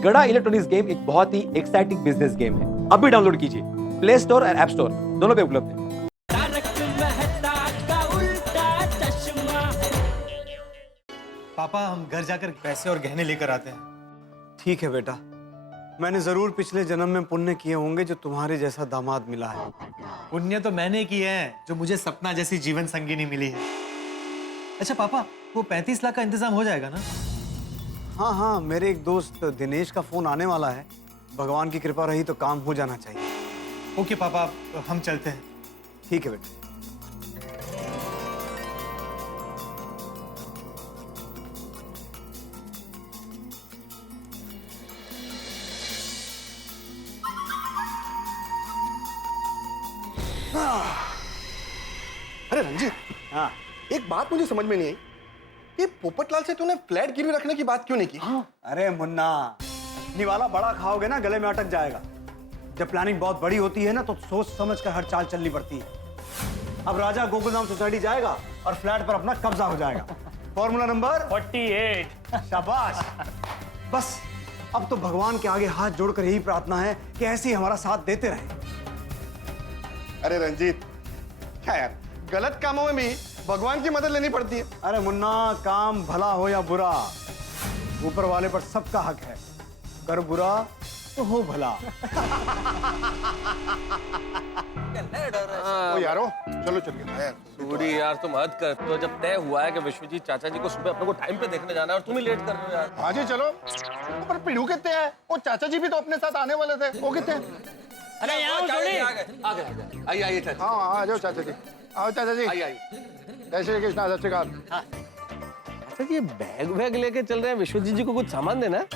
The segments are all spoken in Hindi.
गड़ा इलेक्ट्रॉनिक्स गेम एक बहुत ही एक्साइटिंग बिजनेस गेम है। अभी डाउनलोड कीजिए, प्ले स्टोर और ऐप स्टोर दोनों पे उपलब्ध है। पापा, हम घर जाकर पैसे और गहने लेकर आते हैं। ठीक है बेटा, मैंने जरूर पिछले जन्म में पुण्य किए होंगे जो तुम्हारे जैसा दामाद मिला है। पुण्य तो मैंने किए हैं जो मुझे सपना जैसी जीवन संगिनी मिली है। अच्छा पापा, वो 35 लाख का इंतजाम हो जाएगा ना? हाँ हाँ, मेरे एक दोस्त दिनेश का फोन आने वाला है। भगवान की कृपा रही तो काम हो जाना चाहिए। ओके पापा, हम चलते हैं। ठीक है बेटा। अरे रंजीत, हाँ एक बात मुझे समझ में नहीं आई कि पोपटलाल से तूने फ्लैट गिरवी रखने की बात क्यों नहीं की? अरे मुन्ना, निवाला बड़ा खाओगे ना गले में अटक जाएगा। जब प्लानिंग बहुत बड़ी होती है ना तो सोच समझ कर हर चाल चलनी पड़ती है। अब राजा गोकुलधाम सोसाइटी जाएगा और फ्लैट पर अपना कब्जा हो जाएगा। Formula number 48। शाबाश। बस अब तो भगवान के आगे हाथ जोड़कर यही प्रार्थना है कि ऐसे ही हमारा साथ देते रहे। अरे रंजीत, क्या यार, गलत कामों में भी भगवान की मदद लेनी पड़ती है। अरे मुन्ना, काम भला हो या बुरा, ऊपर वाले पर सबका हक है। कर बुरा तो हो भला। ओ यारो, चलो चल गया यार। सूरी यार, तुम हद करते हो। जब तय हुआ है कि विश्वजीत चाचा जी को सुबह अपने को टाइम पे देखने जाना है और तुम ही लेट कर रहे हो यार। हाँ जी चलो। पर पिड़ू कितने हैं? वो चाचा जी भी तो अपने साथ आने वाले थे, वो कितने हैं? अरे यहाँ आइए आइए चाचा। हाँ आ जाओ चाचा जी, आओ चाचा जी। आइए आइए। जय श्री कृष्णा, सत श्री अकाल। अच्छा, ये बैग वैग लेके चल रहे हैं, विश्वजीत जी को कुछ सामान देना है?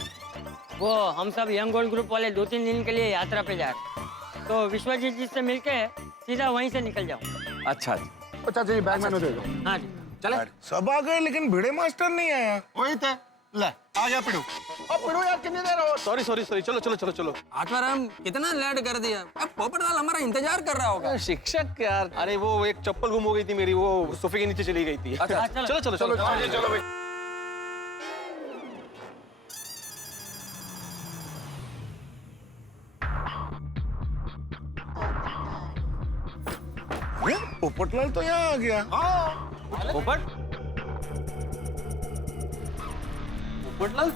वो हम सब यंग गोल्ड ग्रुप वाले 2-3 दिन के लिए यात्रा पे जा रहे हैं, तो विश्वजीत जी से मिलके सीधा वहीं से निकल जाओ। अच्छा जी। ओ चाचा जी, बैग मैंने दे दो। हाँ जी। चले। सब आ गए लेकिन भिड़े मास्टर नहीं आया। वही थे, ले आ गया पिड़ू। अब पिड़ू यार, कितनी देर हो? सॉरी सॉरी सॉरी, चलो चलो चलो चलो। आत्माराम, कितना लेट कर दिया। अब पोपटलाल हमारा इंतजार कर रहा होगा। शिक्षक यार, अरे वो एक चप्पल गुम हो गई थी मेरी, वो सोफे के नीचे चली गई थी। अच्छा चलो चलो चलो चलो भाई। पोपटलाल तो यहाँ आ गया। पोपट, पोपटलाल,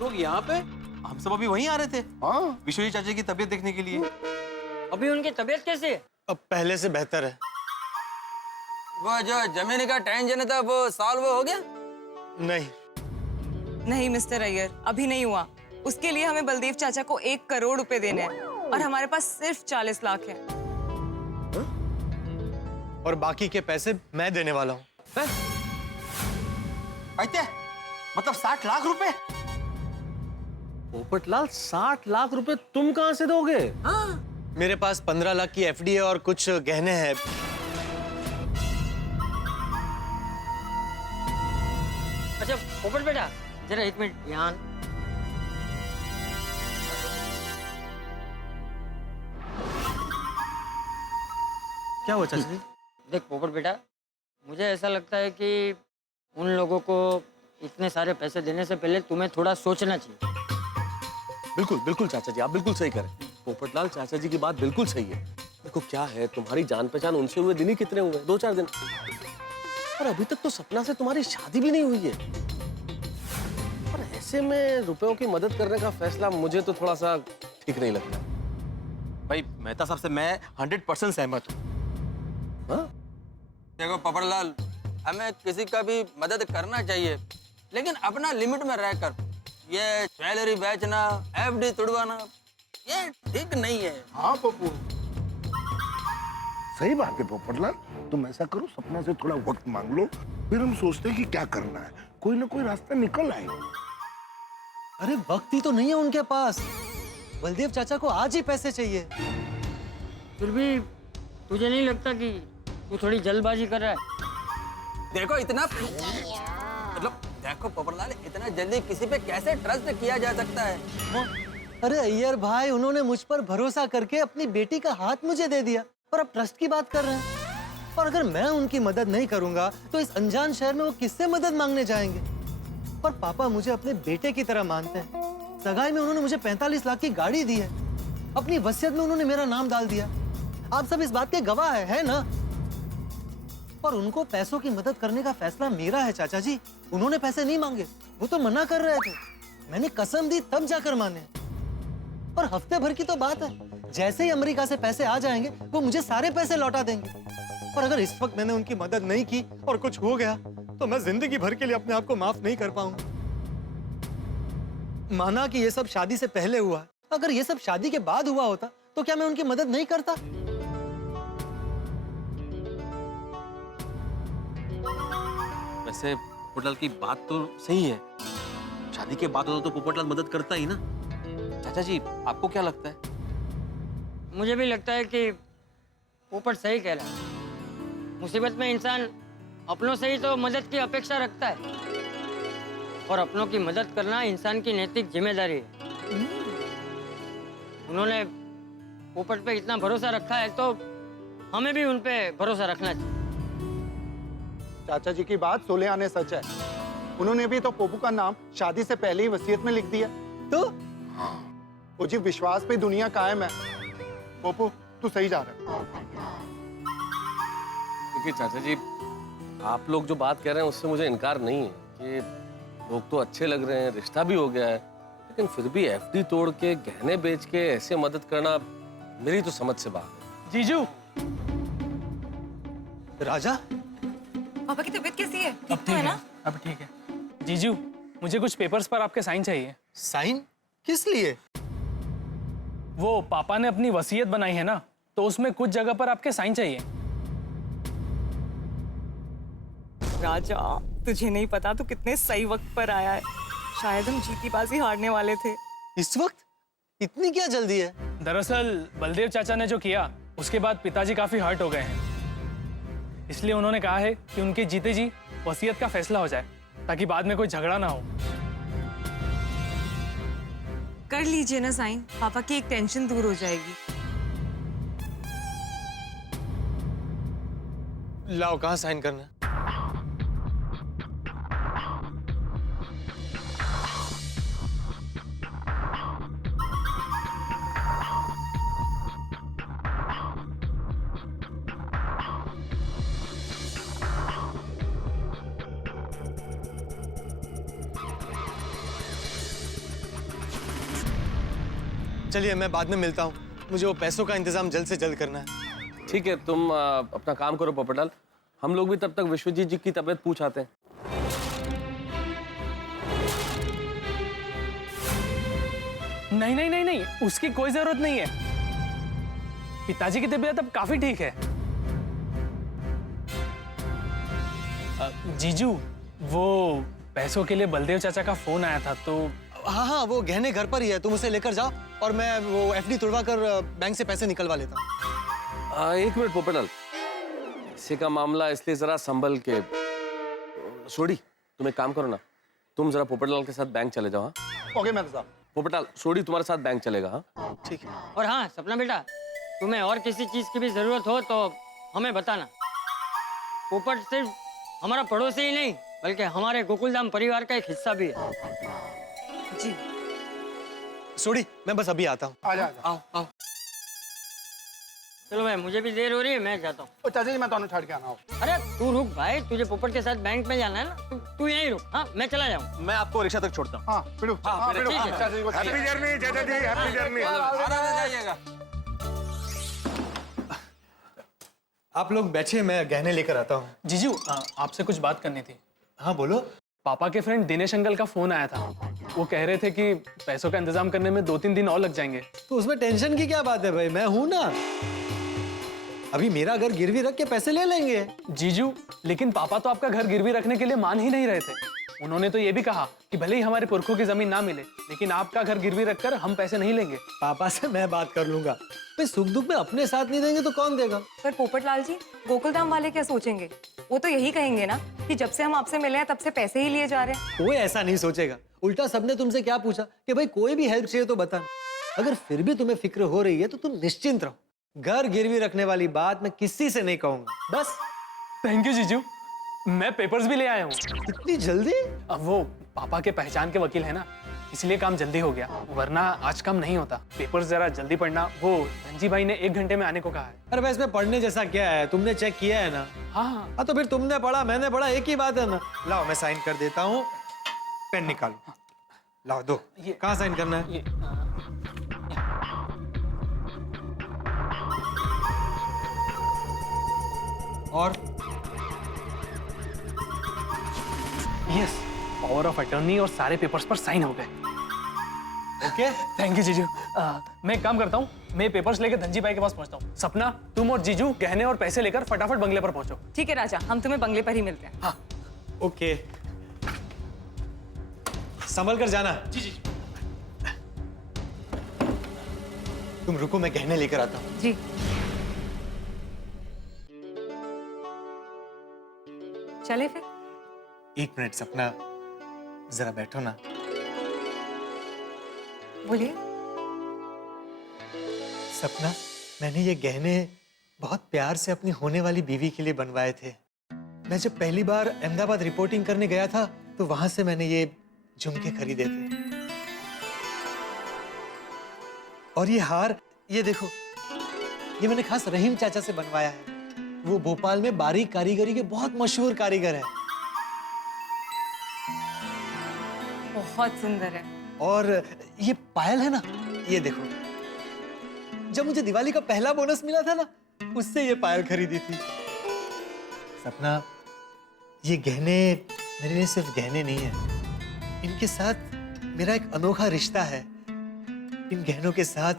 लोग यहाँ पे? हम सब अभी वहीं आ रहे थे, हाँ विश्वजीत चाचा की तबीयत देखने के लिए। अभी उनकी तबीयत कैसी है? अब पहले से बेहतर है। वो जो जमीन का टेंशन था वो सॉल्व हो गया? नहीं। नहीं मिस्टर अय्यर, अभी नहीं हुआ। उसके लिए हमें बलदेव चाचा को 1 करोड़ रुपए देने हैं और हमारे पास सिर्फ 40 लाख हैं। और बाकी के पैसे मैं देने वाला हूँ। मतलब 60 लाख रुपए? पोपटलाल, 60 लाख रुपए तुम कहाँ से दोगे? मेरे पास 15 लाख की एफडी है और कुछ गहने हैं। अच्छा पोपट बेटा, जरा 1 मिनट यहाँ। क्या हुआ चाचा जी? देख पोपट बेटा, मुझे ऐसा लगता है कि उन लोगों को इतने सारे पैसे देने से पहले तुम्हें थोड़ा सोचना चाहिए। बिल्कुल बिल्कुल चाचा जी, आप बिल्कुल सही करें। पोपटलाल, चाचा जी की बात बिल्कुल सही है। देखो क्या है, तुम्हारी जान पहचान उनसे हुए दिन ही कितने हुए? 2-4 दिन। और अभी तक तो सपना से तुम्हारी शादी भी नहीं हुई है। और ऐसे में रुपयों की मदद करने का फैसला मुझे तो थोड़ा सा ठीक नहीं लगता। भाई मेहता साहब से मैं 100% सहमत हूँ। हाँ? देखो पोपटलाल, हमें किसी का भी मदद करना चाहिए, लेकिन अपना लिमिट में रहकर। ये ज्वेलरी बेचना, एफडी तुड़वाना, ये ठीक नहीं है। हाँ पप्पू, सही बात है पोपटलाल। तुम ऐसा करो, सपना से थोड़ा वक्त मांग लो, फिर हम सोचते हैं कि क्या करना है। कोई ना कोई रास्ता निकल आएगा। अरे वक्त ही तो नहीं है उनके पास। बलदेव चाचा को आज ही पैसे चाहिए। फिर भी तुझे नहीं लगता कि तू थोड़ी जल्दबाजी कर रहा है? देखो इतना मतलब देखो पोपटलाल, इतना जल्दी किसी पे कैसे ट्रस्ट किया जा सकता है? अरे अय्यर भाई, उन्होंने मुझ पर भरोसा करके अपनी बेटी का हाथ मुझे दे दिया और अब ट्रस्ट की बात कर रहे हैं। और अगर मैं उनकी मदद नहीं करूंगा तो इस अनजान शहर में वो किससे मदद मांगने जाएंगे? पर पापा मुझे अपने बेटे की तरह मानते हैं, सगाई में उन्होंने मुझे 45 लाख की गाड़ी दी है, अपनी वसीयत में उन्होंने मेरा नाम डाल दिया। आप सब इस बात के गवाह है ना? और उनको पैसों की मदद करने का फैसला मेरा है चाचा जी। उन्होंने पैसे नहीं मांगे, वो तो मना कर रहे थे। मैंने कसम दी तब जाकर माने। और हफ्ते भर की तो बात है, जैसे ही अमेरिका से पैसे आ जाएंगे वो मुझे सारे पैसे लौटा देंगे। और अगर इस वक्त मैंने उनकी मदद नहीं की और कुछ हो गया तो मैं जिंदगी भर के लिए अपने आप को माफ नहीं कर पाऊंगा। माना कि ये सब शादी से पहले हुआ है, अगर ये सब शादी के बाद हुआ होता तो क्या मैं उनकी मदद नहीं करता? वैसे पोपटलाल की बात तो सही है, शादी के बाद होता तो पोपटलाल मदद करता ही ना। चाचा जी आपको क्या लगता है? मुझे भी लगता है कि पोपट सही कह रहा है। मुसीबत में इंसान अपनों से ही तो मदद की अपेक्षा रखता है, और अपनों की मदद करना इंसान की नैतिक जिम्मेदारी है। उन्होंने पोपट पे इतना भरोसा रखा है तो हमें भी उन पे भरोसा रखना चाहिए। चाचा जी की बात सोले आने सच है। उन्होंने भी तो पोपू का नाम शादी से पहले ही वसीयत में लिख दिया। तो वो जी विश्वास पे दुनिया कायम है। पोपू तू सही जा रहा है। देखिए चाचा जी, आप लोग जो बात कह रहे हैं उससे मुझे इनकार नहीं है कि लोग तो अच्छे लग रहे हैं, रिश्ता भी हो गया है, लेकिन फिर भी एफडी तोड़ के गहने बेच के ऐसे मदद करना मेरी तो समझ से बाहर है। जीजू, राजा, पापा की तबीयत कैसी है? ठीक तो है ना? अब ठीक है। जीजू, मुझे कुछ पेपर्स पर आपके साइन चाहिए। साइन किस लिए? वो पापा ने अपनी वसीयत बनाई है ना, तो उसमें कुछ जगह पर आपके साइन चाहिए। राजा, तुझे नहीं पता तू कितने सही वक्त पर आया है। शायद हम जीतीबाजी हारने वाले थे। इस वक्त? इतनी क्या जल्दी है? दरअसल बलदेव चाचा ने जो किया उसके बाद पिताजी काफी हर्ट हो गए हैं, इसलिए उन्होंने कहा है कि उनके जीते जी वसीयत का फैसला हो जाए, ताकि बाद में कोई झगड़ा ना हो। कर लीजिए ना साइन, पापा की एक टेंशन दूर हो जाएगी। लाओ, कहाँ साइन करना है? चलिए, मैं बाद में मिलता हूँ। मुझे वो पैसों का इंतजाम जल्द से जल्द करना है। ठीक है, तुम अपना काम करो पोपटलाल, हम लोग भी तब तक विश्वजीत जी की तबीयत पूछ आते हैं। नहीं नहीं नहीं नहीं, उसकी कोई जरूरत नहीं है। पिताजी की तबीयत अब काफी ठीक है। जीजू, वो पैसों के लिए बलदेव चाचा का फोन आया था, तो हाँ हाँ, वो गहने घर पर ही है, तुम उसे लेकर जाओ और मैं वो एफडी तुड़वा कर बैंक से पैसे निकलवा लेता हूँ। एक मिनट पोपटलाल, पैसे का मामला इसलिए जरा संभल के। सोडी, तुम एक काम करो ना, तुम जरा पोपटलाल के साथ बैंक चले जाओ। हाँ ओके मेहता साहब। पोपटलाल, सोडी तुम्हारे साथ बैंक चलेगा। हाँ ठीक है। और हाँ सपना बेटा, तुम्हें और किसी चीज की भी जरूरत हो तो हमें बताना। पोपट सिर्फ हमारा पड़ोसी ही नहीं, बल्कि हमारे गोकुलधाम परिवार का एक हिस्सा भी है। जी सोडी, मैं बस अभी आता हूँ। आ जा। आओ आओ। चलो भाई, मुझे भी देर हो रही है, मैं जाता हूँ। ओ चाचा जी, मैं तो छाड़ के आना हूँ। अरे तू रुक भाई, तुझे पोपट के साथ बैंक में जाना है ना, तू यहीं रुक। हाँ, मैं चला जाऊँ। मैं आपको रिक्शा तक छोड़ता हूँ। हाँ पिड़ू, हाँ पिड़ू, ठीक है। चाचा जी को हैप्पी जर्नी चाचा जी, हैप्पी जर्नी। जाइएगा। आप लोग बैठिए, मैं गहने लेकर आता हूँ। जीजू, आपसे कुछ बात करनी थी। हाँ बोलो। पापा के फ्रेंड दिनेश अंकल का फोन आया था। वो कह रहे थे कि पैसों का इंतजाम करने में 2-3 दिन और लग जाएंगे। तो उसमें टेंशन की क्या बात है भाई, मैं हूं ना। अभी मेरा घर गिरवी रख के पैसे ले लेंगे। जीजू, लेकिन पापा तो आपका घर गिरवी रखने के लिए मान ही नहीं रहे थे। उन्होंने तो ये भी कहा कि भले ही हमारे पुरखों की जमीन ना मिले, लेकिन आपका घर गिरवी रखकर हम पैसे नहीं लेंगे। पापा से मैं बात कर लूंगा। भाई सुख दुख में अपने साथ नहीं देंगे तो कौन देगा? पर पोपटलाल जी, गोकुलधाम वाले क्या सोचेंगे? वो तो यही कहेंगे ना कि जब से हम आपसे मिले हैं तब से पैसे ही लिए जा रहे हैं। कोई ऐसा नहीं सोचेगा। उल्टा सबने तुमसे क्या पूछा कि भाई कोई भी हेल्प चाहिए तो बताना। अगर फिर भी तुम्हें फिक्र हो रही है तो तुम निश्चिंत रहो। घर गिरवी रखने वाली बात मैं किसी से नहीं कहूंगा। बस। थैंक यू जीजू, मैं पेपर्स भी ले आया हूँ। इतनी जल्दी? अब वो पापा के पहचान के वकील है ना, इसलिए काम जल्दी हो गया, वरना आज काम नहीं होता। पेपर्स जरा जल्दी पढ़ना, वो धनजी भाई ने 1 घंटे में आने को कहा है। अरे भाई इसमें पढ़ने जैसा क्या है, तुमने चेक किया है ना? हाँ हाँ। हाँ तो फिर तुमने पढ़ा मैंने पढ़ा एक ही बात है ना। लाओ मैं साइन कर देता हूँ, पेन निकालो, लाओ दो। कहाँ साइन करना है? ये और यस, पावर ऑफ अटर्नी और सारे पेपर्स पर साइन हो गए। ओके थैंक यू जीजू। मैं एक काम करता हूँ, मैं पेपर्स लेकर धनजी भाई के पास पहुंचता हूँ। सपना, तुम और जीजू गहने और पैसे लेकर फटाफट बंगले पर पहुंचो। ठीक है राजा, हम तुम्हें बंगले पर ही मिलते हैं। हाँ ओके, संभल कर जाना। जी जी। तुम रुको, मैं गहने लेकर आता हूँ। जी। चले फिर। 1 मिनट सपना, जरा बैठो ना। बोलिए। सपना, मैंने ये गहने बहुत प्यार से अपनी होने वाली बीवी के लिए बनवाए थे। मैं जब पहली बार अहमदाबाद रिपोर्टिंग करने गया था तो वहां से मैंने ये झुमके खरीदे थे। और ये हार, ये देखो, ये मैंने खास रहीम चाचा से बनवाया है। वो भोपाल में बारीक कारीगरी के बहुत मशहूर कारीगर हैं। बहुत सुंदर है। और ये पायल है ना, ये देखो, जब मुझे दिवाली का पहला बोनस मिला था ना, उससे ये पायल खरीदी थी। सपना, ये गहने मेरे लिए सिर्फ गहने नहीं है, इनके साथ मेरा एक अनोखा रिश्ता है। इन गहनों के साथ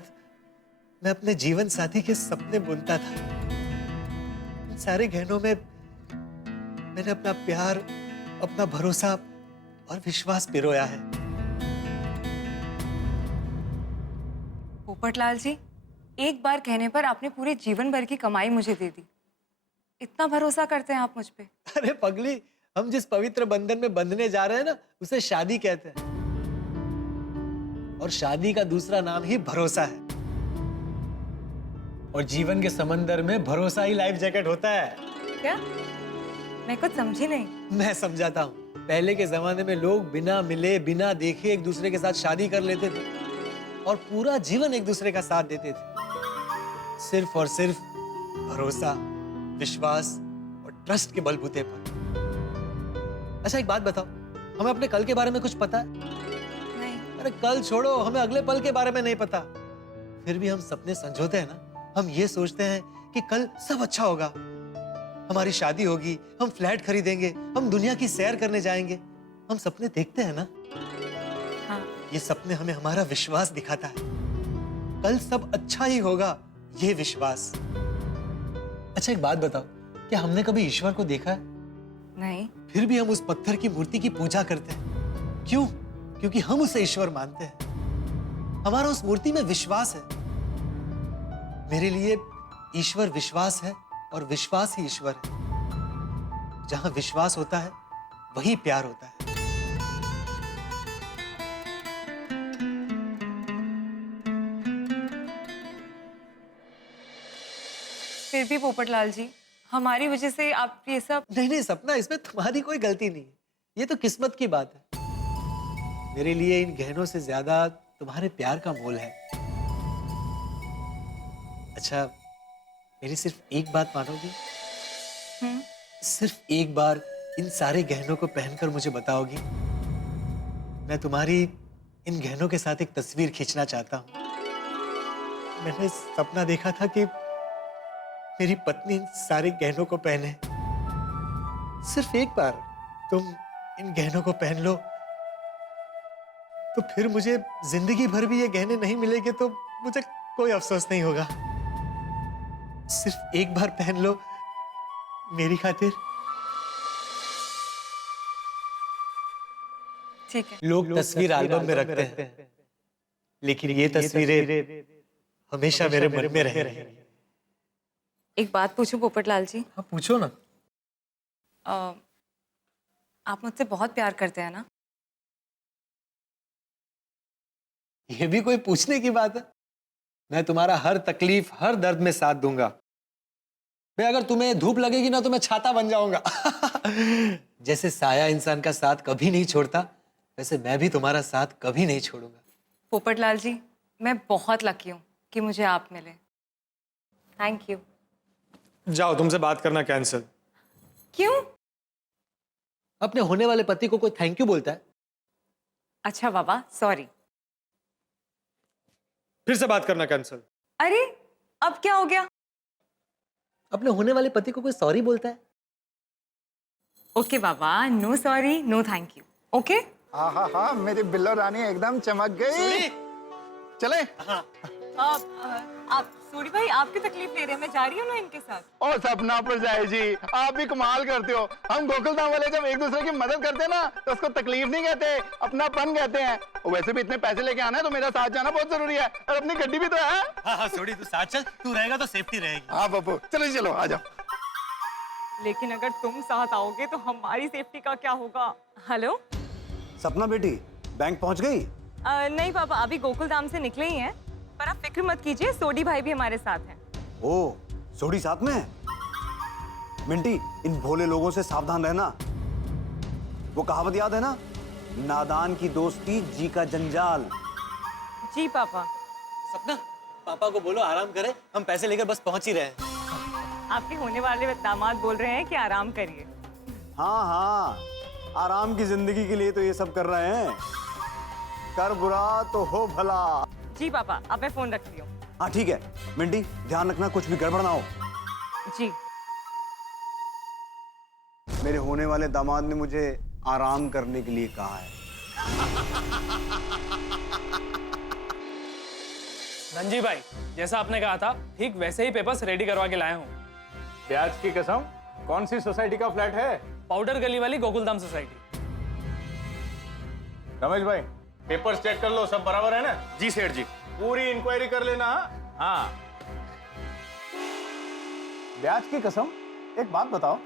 मैं अपने जीवन साथी के सपने बुनता था। इन सारे गहनों में मैंने अपना प्यार, अपना भरोसा और विश्वास पिरोया है। पोपटलाल जी, एक बार कहने पर आपने पूरे जीवन भर की कमाई मुझे दे दी। इतना भरोसा करते हैं आप मुझ पे? अरे पगली, हम जिस पवित्र बंधन में बंधने जा रहे हैं ना, उसे शादी कहते हैं। और शादी का दूसरा नाम ही भरोसा है। और जीवन के समंदर में भरोसा ही लाइफ जैकेट होता है। क्या? मैं कुछ समझी नहीं। मैं समझाता हूँ। पहले के जमाने में लोग बिना मिले, बिना देखे एक दूसरे के साथ शादी कर लेते थे और पूरा जीवन एक दूसरे का साथ देते थे, सिर्फ और सिर्फ भरोसा, विश्वास और ट्रस्ट के बलबूते पर। अच्छा एक बात बताओ, हमें अपने कल के बारे में कुछ पता है? नहीं। अरे कल छोड़ो, हमें अगले पल के बारे में नहीं पता। फिर भी हम सपने संजोते हैं ना। हम ये सोचते हैं कि कल सब अच्छा होगा, हमारी शादी होगी, हम फ्लैट खरीदेंगे, हम दुनिया की सैर करने जाएंगे। हम सपने देखते हैं ना। हाँ। ये सपने हमें हमारा विश्वास दिखाता है, कल सब अच्छा ही होगा, ये विश्वास। अच्छा एक बात बताओ, क्या हमने कभी ईश्वर को देखा है? नहीं। फिर भी हम उस पत्थर की मूर्ति की पूजा करते हैं। क्यों? क्योंकि हम उसे ईश्वर मानते हैं। हमारा उस मूर्ति में विश्वास है। मेरे लिए ईश्वर विश्वास है और विश्वास ही ईश्वर है। जहां विश्वास होता है वही प्यार होता है। फिर भी पोपटलाल जी, हमारी वजह से आप ये सब। नहीं नहीं सपना, इसमें तुम्हारी कोई गलती नहीं है। ये तो किस्मत की बात है। मेरे लिए इन गहनों से ज्यादा तुम्हारे प्यार का मोल है। अच्छा, मेरी सिर्फ एक बात मानोगी? सिर्फ एक बार इन सारे गहनों को पहनकर मुझे बताओगी? मैं तुम्हारी इन गहनों के साथ एक तस्वीर खींचना चाहता हूँ। मैंने सपना देखा था कि मेरी पत्नी इन सारे गहनों को पहने। सिर्फ एक बार तुम इन गहनों को पहन लो, तो फिर मुझे जिंदगी भर भी ये गहने नहीं मिलेंगे तो मुझे कोई अफसोस नहीं होगा। सिर्फ एक बार पहन लो मेरी खातिर। ठीक है। लोग तस्वीर एल्बम में रखते हैं, लेकिन ये तस्वीरें हमेशा मेरे मन में रहेंगी। एक बात पूछूं पोपटलाल जी? हाँ पूछो ना। आप मुझसे बहुत प्यार करते हैं ना? ये भी कोई पूछने की बात है? मैं तुम्हारा हर तकलीफ, हर दर्द में साथ दूंगा। मैं अगर तुम्हें धूप लगेगी ना तो मैं छाता बन जाऊंगा। जैसे साया इंसान का साथ कभी नहीं छोड़ता, वैसे मैं भी तुम्हारा साथ कभी नहीं छोड़ूंगा। पोपटलाल जी, मैं बहुत लकी हूँ कि मुझे आप मिले। Thank you. जाओ, तुमसे बात करना कैंसिल। क्यों? अपने होने वाले पति को कोई थैंक यू बोलता है? अच्छा बाबा, सॉरी। फिर से बात करना कैंसिल। अरे अब क्या हो गया? अपने होने वाले पति को कोई सॉरी बोलता है? ओके बाबा, no sorry, no thank you. Okay? हाँ हाँ हाँ, मेरी बिल्लो रानी एकदम चमक गई। चले? आप सूरी भाई, आपकी तकलीफ ले रहे हैं, मैं जा रही हूँ ना इनके साथ। ओ सपना परजाई जी, आप भी कमाल करते हो। हम गोकुलधाम वाले जब एक दूसरे की मदद करते हैं ना, तो उसको तकलीफ नहीं कहते, अपनापन कहते हैं। और वैसे भी इतने पैसे लेके आना है, तो मेरा साथ जाना बहुत जरूरी है। और अपनी गड्डी भी तो है। हाँ सोड़ी, तू साथ चल, तू रहेगा तो सेफ्टी रहेगी। हाँ पप्पू, चलो चलो आ जाओ। लेकिन अगर तुम साथ आओगे तो हमारी सेफ्टी का क्या होगा? हेलो? सपना बेटी, बैंक पहुंच गई? नहीं पापा, अभी गोकुलधाम से निकले ही हैं। पर आप फिक्र मत कीजिए, सोडी भाई भी हमारे साथ हैं। ओ, सोडी साथ में है? मिंटी, इन भोले लोगों से सावधान रहना। वो कहावत याद है ना, नादान की दोस्ती जी का जंजाल। जी पापा। सपना, पापा को बोलो आराम करे, हम पैसे लेकर बस पहुंच ही रहे हैं। आपके होने वाले दामाद बोल रहे हैं कि आराम करिए। हाँ हाँ, आराम की जिंदगी के लिए तो ये सब कर रहे हैं। कर बुरा तो हो भला। जी पापा, अब मैं फोन रखती हूँ। हाँ ठीक है मिंटी, ध्यान रखना कुछ भी गड़बड़ ना हो। जी। मेरे होने वाले दामाद ने मुझे आराम करने के लिए कहा है। धनजी भाई, जैसा आपने कहा था, ठीक वैसे ही पेपर्स रेडी करवा के लाया हूँ। ब्याज की कसम, कौन सी सोसाइटी का फ्लैट है? पाउडर गली वाली गोकुलधाम सोसाइटी। रमेश भाई, पेपर्स चेक कर लो, सब बराबर है ना? जी सेठ जी। पूरी इंक्वायरी कर लेना। हाँ। ब्याज की कसम, एक बात बताओ,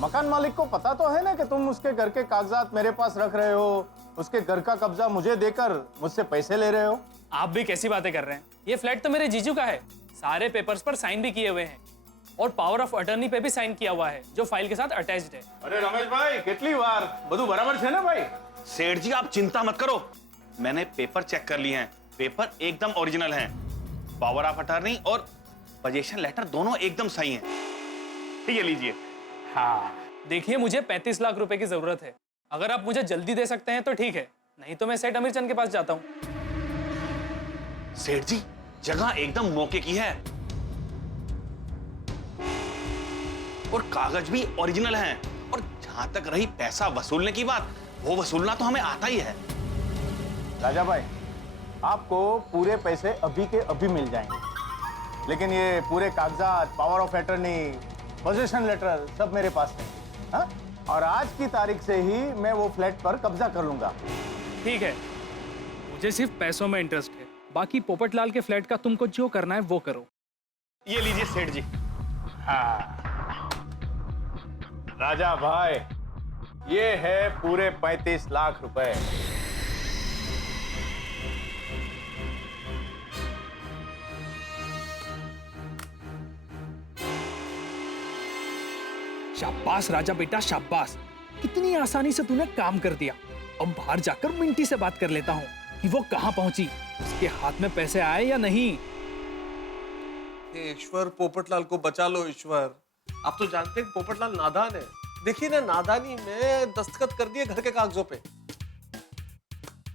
मकान मालिक को पता तो है ना कि तुम उसके घर के कागजात मेरे पास रख रहे हो, उसके घर का कब्जा मुझे देकर मुझसे पैसे ले रहे हो? आप भी कैसी बातें कर रहे हैं? ये फ्लैट तो मेरे जीजू का है। सारे पेपर्स पर साइन भी किए हुए हैं और पावर ऑफ अटर्नी पे भी साइन किया हुआ है, जो फाइल के साथ अटैच्ड है। अरे रमेश भाई, कितनी बार बधु बराबर है ना भाई? सेठ जी आप चिंता मत करो, मैंने पेपर चेक कर लिए हैं, पेपर एकदम ओरिजिनल हैं। पावर ऑफ अटॉर्नी और पोजीशन लेटर दोनों एकदम सही हैं। ये लीजिए। हाँ, देखिए मुझे 35 लाख रुपए की जरूरत है। अगर आप मुझे जल्दी दे सकते हैं तो ठीक है, नहीं तो मैं सेठ अमीरचंद के पास जाता हूँ। सेठ जी, जगह एकदम मौके की है और कागज भी ओरिजिनल हैं। और जहां तक रही पैसा वसूलने की बात, वो वसूलना तो हमें आता ही है। राजा भाई, आपको पूरे पैसे अभी के अभी मिल जाएंगे, लेकिन ये पूरे कागजात, power of attorney, position letter सब मेरे पास है। हाँ? और आज की तारीख से ही मैं वो फ्लैट पर कब्जा कर लूंगा। ठीक है, मुझे सिर्फ पैसों में इंटरेस्ट है, बाकी पोपटलाल के फ्लैट का तुमको जो करना है वो करो। ये लीजिए सेठ जी। हाँ। राजा भाई, ये है पूरे 35 लाख रुपए। शाबाश राजा बेटा, शाबाश। कितनी आसानी से तूने काम कर दिया। अब बाहर जाकर मिंटी से बात कर लेता हूँ कि वो कहाँ पहुंची, उसके हाथ में पैसे आए या नहीं। ईश्वर, पोपटलाल को बचा लो ईश्वर। आप तो जानते हैं पोपटलाल नादान है। देखिए ना, नादानी में दस्तखत कर दिए घर के कागजों पे।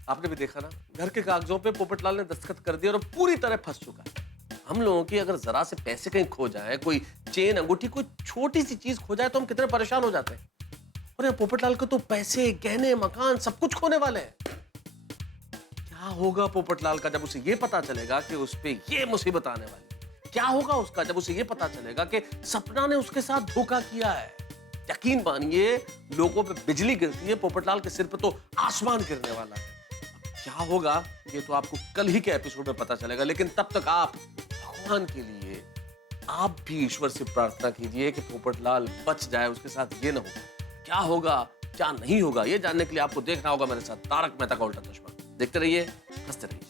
आपने भी देखा ना, घर के कागजों पे पोपटलाल ने दस्तखत कर दिया और पूरी तरह फंस चुका है। हम लोगों की अगर जरा से पैसे कहीं खो जाए, कोई चेन, अंगूठी, कोई छोटी सी चीज खो जाए, तो हम कितने परेशान हो जाते हैं। और ये पोपटलाल को तो पैसे, गहने, मकान सब कुछ खोने वाले हैं। क्या होगा पोपटलाल का जब उसे ये पता चलेगा कि उस पे ये मुसीबत आने वाली है? क्या होगा उसका जब उसे ये पता चलेगा कि सपना ने उसके साथ धोखा किया है? यकीन मानिए, लोगों पे बिजली गिरती है, पोपटलाल के सिर पे तो आसमान गिरने वाला है। क्या होगा ये तो आपको कल ही के एपिसोड में पता चलेगा, लेकिन तब तक आप भगवान के लिए आप भी ईश्वर से प्रार्थना कीजिए कि पोपटलाल बच जाए, उसके साथ ये ना हो। क्या होगा क्या नहीं होगा, ये जानने के लिए आपको देखना होगा मेरे साथ तारक मेहता का उल्टा चश्मा। देखते रहिए, हंसते रहिए।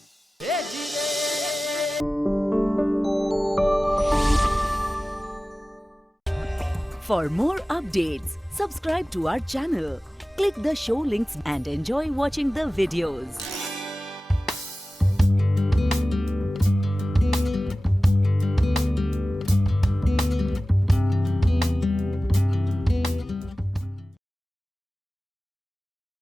For more updates, subscribe to our channel, Click the show links and enjoy watching the videos.